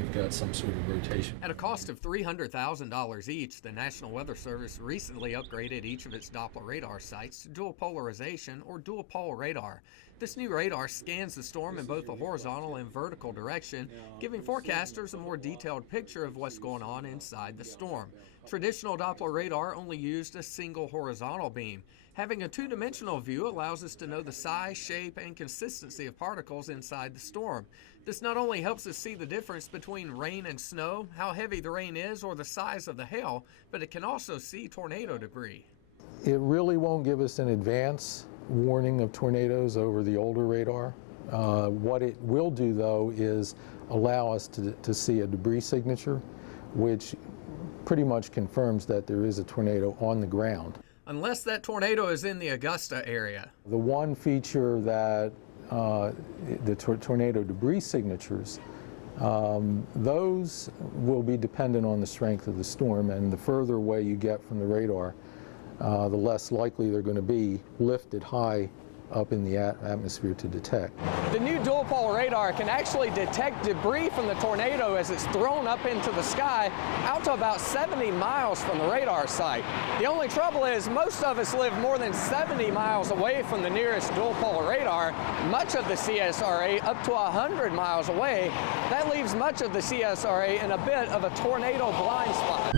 you've got some sort of rotation. At a cost of $300,000 each, the National Weather Service recently upgraded each of its Doppler radar sites to dual polarization or dual pol radar. This new radar scans the storm in both a horizontal and vertical direction, giving forecasters a more detailed picture of what's going on inside the storm. Traditional Doppler radar only used a single horizontal beam. Having a two-dimensional view allows us to know the size, shape, and consistency of particles inside the storm. This not only helps us see the difference between rain and snow, how heavy the rain is, or the size of the hail, but it can also see tornado debris. It really won't give us an advance warning of tornadoes over the older radar. What it will do, though, is allow us to see a debris signature, which pretty much confirms that there is a tornado on the ground. Unless that tornado is in the Augusta area. The one feature that the tornado debris signatures, those will be dependent on the strength of the storm, and the further away you get from the radar, the less likely they're going to be lifted high up in the atmosphere to detect. The new dual pol radar can actually detect debris from the tornado as it's thrown up into the sky out to about 70 miles from the radar site. The only trouble is most of us live more than 70 miles away from the nearest dual pol radar, much of the CSRA up to 100 miles away. That leaves much of the CSRA in a bit of a tornado blind spot.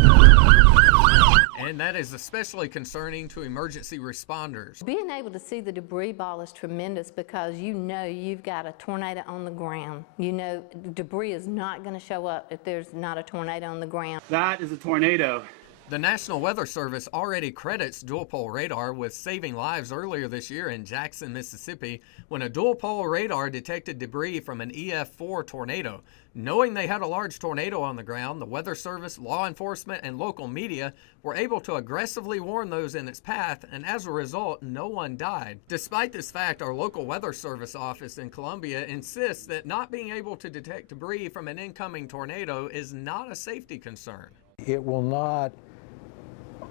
And that is especially concerning to emergency responders. Being able to see the debris ball is tremendous because you know you've got a tornado on the ground. You know debris is not going to show up if there's not a tornado on the ground. That is a tornado. The National Weather Service already credits dual pol radar with saving lives earlier this year in Jackson, Mississippi, when a dual pol radar detected debris from an EF4 tornado. Knowing they had a large tornado on the ground, the Weather Service, law enforcement, and local media were able to aggressively warn those in its path, and as a result, no one died. Despite this fact, our local Weather Service office in Columbia insists that not being able to detect debris from an incoming tornado is not a safety concern. It will not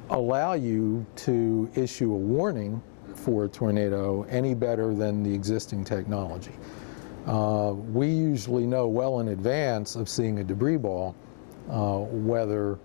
allow you to issue a warning for a tornado any better than the existing technology. We usually know well in advance of seeing a debris ball whether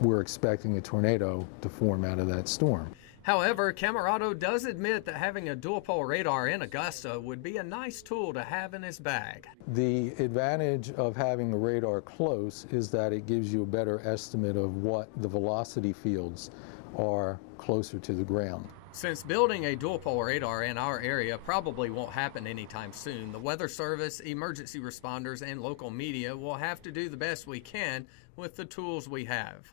we're expecting a tornado to form out of that storm. However, Camerado does admit that having a dual pol radar in Augusta would be a nice tool to have in his bag. The advantage of having the radar close is that it gives you a better estimate of what the velocity fields are closer to the ground. Since building a dual pol radar in our area probably won't happen anytime soon, the Weather Service, emergency responders, and local media will have to do the best we can with the tools we have.